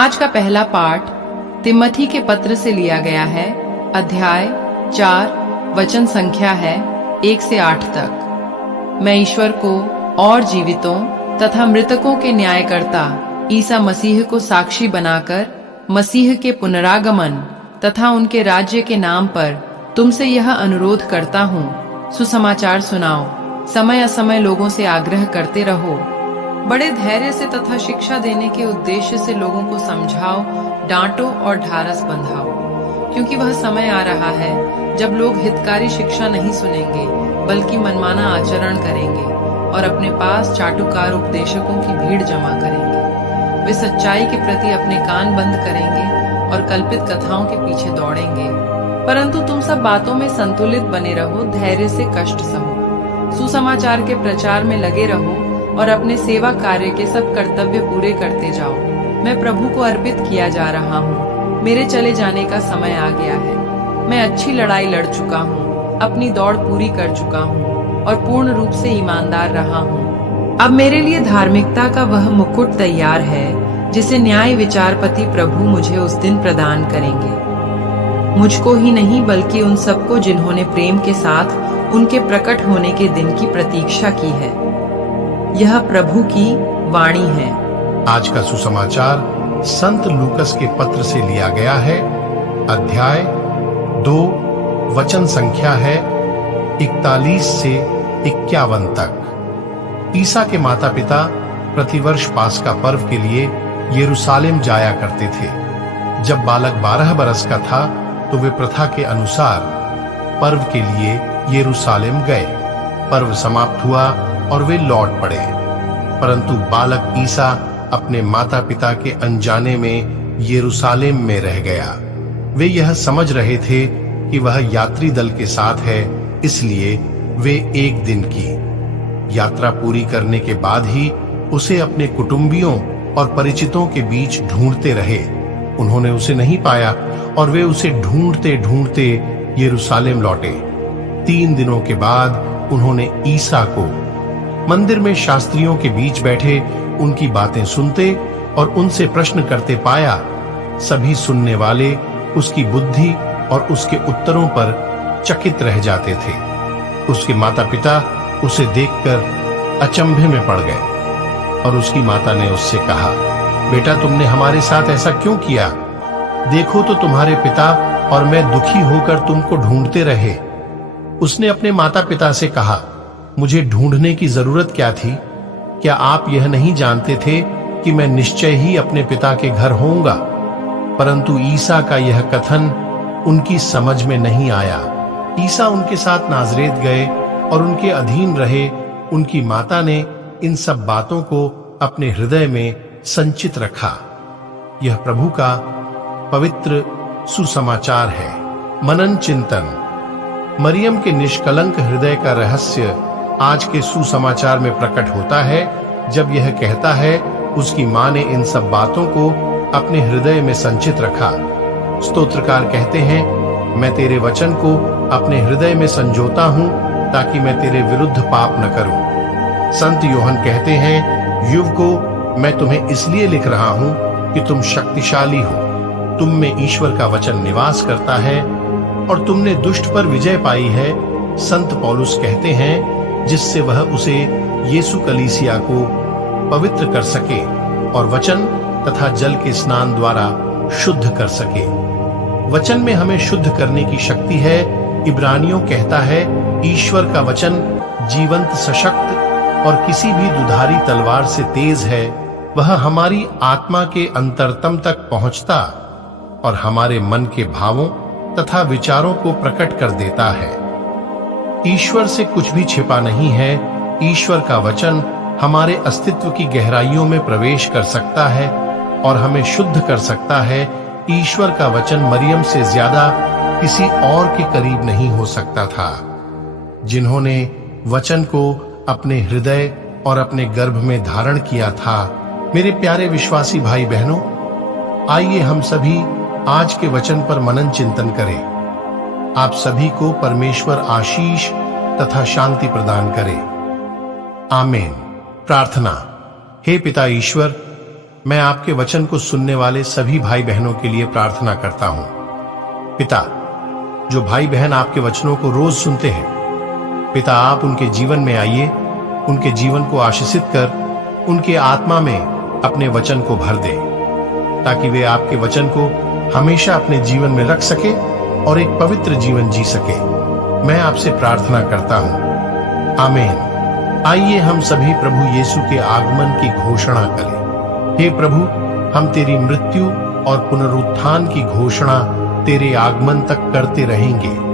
आज का पहला पाठ तिमोथी के पत्र से लिया गया है। अध्याय 4, वचन संख्या है 1 से 8 तक। मैं ईश्वर को और जीवितों तथा मृतकों के न्यायकर्ता ईसा मसीह को साक्षी बनाकर मसीह के पुनरागमन तथा उनके राज्य के नाम पर तुमसे यह अनुरोध करता हूँ, सुसमाचार सुनाओ। समय असमय लोगों से आग्रह करते रहो, बड़े धैर्य से तथा शिक्षा देने के उद्देश्य से लोगों को समझाओ, डांटो और ढारस बंधाओ, क्योंकि वह समय आ रहा है जब लोग हितकारी शिक्षा नहीं सुनेंगे बल्कि मनमाना आचरण करेंगे और अपने पास चाटुकार उपदेशकों की भीड़ जमा करेंगे। वे सच्चाई के प्रति अपने कान बंद करेंगे और कल्पित कथाओं के पीछे दौड़ेंगे। परंतु तुम सब बातों में संतुलित बने रहो, धैर्य से कष्ट सहो, सुसमाचार के प्रचार में लगे रहो और अपने सेवा कार्य के सब कर्तव्य पूरे करते जाओ। मैं प्रभु को अर्पित किया जा रहा हूँ, मेरे चले जाने का समय आ गया है। मैं अच्छी लड़ाई लड़ चुका हूँ, अपनी दौड़ पूरी कर चुका हूँ और पूर्ण रूप से ईमानदार रहा हूँ। अब मेरे लिए धार्मिकता का वह मुकुट तैयार है जिसे न्याय विचारपति प्रभु मुझे उस दिन प्रदान करेंगे। मुझको ही नहीं बल्कि उन सबको जिन्होंने प्रेम के साथ उनके प्रकट होने के दिन की प्रतीक्षा की है। यह प्रभु की वाणी है। आज का सुसमाचार संत लूकस के पत्र से लिया गया है। अध्याय 2, वचन संख्या है 41 से 51 तक। ईसा के माता पिता प्रतिवर्ष पास्का पर्व के लिए यरूशलेम जाया करते थे। जब बालक 12 बरस का था तो वे प्रथा के अनुसार पर्व के लिए यरूशलेम गए। पर्व समाप्त हुआ और वे लौट पड़े, परंतु बालक ईसा अपने माता पिता के अनजाने में यरूशलेम में रह गया। वे यह समझ रहे थे कि वह यात्री दल के साथ है, इसलिए वे एक दिन की यात्रा पूरी करने के बाद ही उसे अपने कुटुंबियों और परिचितों के बीच ढूंढते रहे। उन्होंने उसे नहीं पाया और वे उसे ढूंढते ढूंढते यरूशलेम लौटे। 3 दिनों के बाद उन्होंने ईसा को मंदिर में शास्त्रियों के बीच बैठे उनकी बातें सुनते और उनसे प्रश्न करते पाया। सभी सुनने वाले उसकी बुद्धि और उसके उत्तरों पर चकित रह जाते थे। उसके माता पिता उसे देखकर अचंभे में पड़ गए और उसकी माता ने उससे कहा, बेटा, तुमने हमारे साथ ऐसा क्यों किया? देखो तो तुम्हारे पिता और मैं दुखी होकर तुमको ढूंढते रहे। उसने अपने माता पिता से कहा, मुझे ढूंढने की जरूरत क्या थी? क्या आप यह नहीं जानते थे कि मैं निश्चय ही अपने पिता के घर होऊंगा? परंतु ईसा का यह कथन उनकी समझ में नहीं आया। ईसा उनके साथ नाजरेत गए और उनके अधीन रहे। उनकी माता ने इन सब बातों को अपने हृदय में संचित रखा। यह प्रभु का पवित्र सुसमाचार है। मनन चिंतन। मरियम के निष्कलंक हृदय का रहस्य आज के सुसमाचार में प्रकट होता है, जब यह कहता है, उसकी मां ने इन सब बातों को अपने हृदय में संचित रखा। स्तोत्रकार कहते हैं, मैं तेरे वचन को अपने हृदय में संजोता हूं ताकि मैं तेरे विरुद्ध पाप न करूं। संत योहन कहते हैं, युवकों, मैं तुम्हें इसलिए लिख रहा हूं कि तुम शक्तिशाली हो। तुम में ईश्वर का वचन निवास करता है और तुमने दुष्ट पर विजय पाई है। संत पौलुस कहते हैं, जिससे वह उसे यीशु कलीसिया को पवित्र कर सके और वचन तथा जल के स्नान द्वारा शुद्ध कर सके। वचन में हमें शुद्ध करने की शक्ति है। इब्रानियों कहता है, ईश्वर का वचन जीवंत, सशक्त और किसी भी दुधारी तलवार से तेज है। वह हमारी आत्मा के अंतरतम तक पहुंचता और हमारे मन के भावों तथा विचारों को प्रकट कर देता है। ईश्वर से कुछ भी छिपा नहीं है। ईश्वर का वचन हमारे अस्तित्व की गहराइयों में प्रवेश कर सकता है और हमें शुद्ध कर सकता है। ईश्वर का वचन मरियम से ज्यादा किसी और के करीब नहीं हो सकता था। जिन्होंने वचन को अपने हृदय और अपने गर्भ में धारण किया था। मेरे प्यारे विश्वासी भाई बहनों, आइए हम सभी आज के वचन पर मनन चिंतन करें। आप सभी को परमेश्वर आशीष तथा शांति प्रदान करे। आमीन। प्रार्थना। हे पिता ईश्वर, मैं आपके वचन को सुनने वाले सभी भाई बहनों के लिए प्रार्थना करता हूं। पिता, जो भाई बहन आपके वचनों को रोज सुनते हैं, पिता आप उनके जीवन में आइए, उनके जीवन को आशीषित कर उनके आत्मा में अपने वचन को भर दे, ताकि वे आपके वचन को हमेशा अपने जीवन में रख सके और एक पवित्र जीवन जी सके। मैं आपसे प्रार्थना करता हूं, आमीन। आइए हम सभी प्रभु यीशु के आगमन की घोषणा करें। हे प्रभु, हम तेरी मृत्यु और पुनरुत्थान की घोषणा तेरे आगमन तक करते रहेंगे।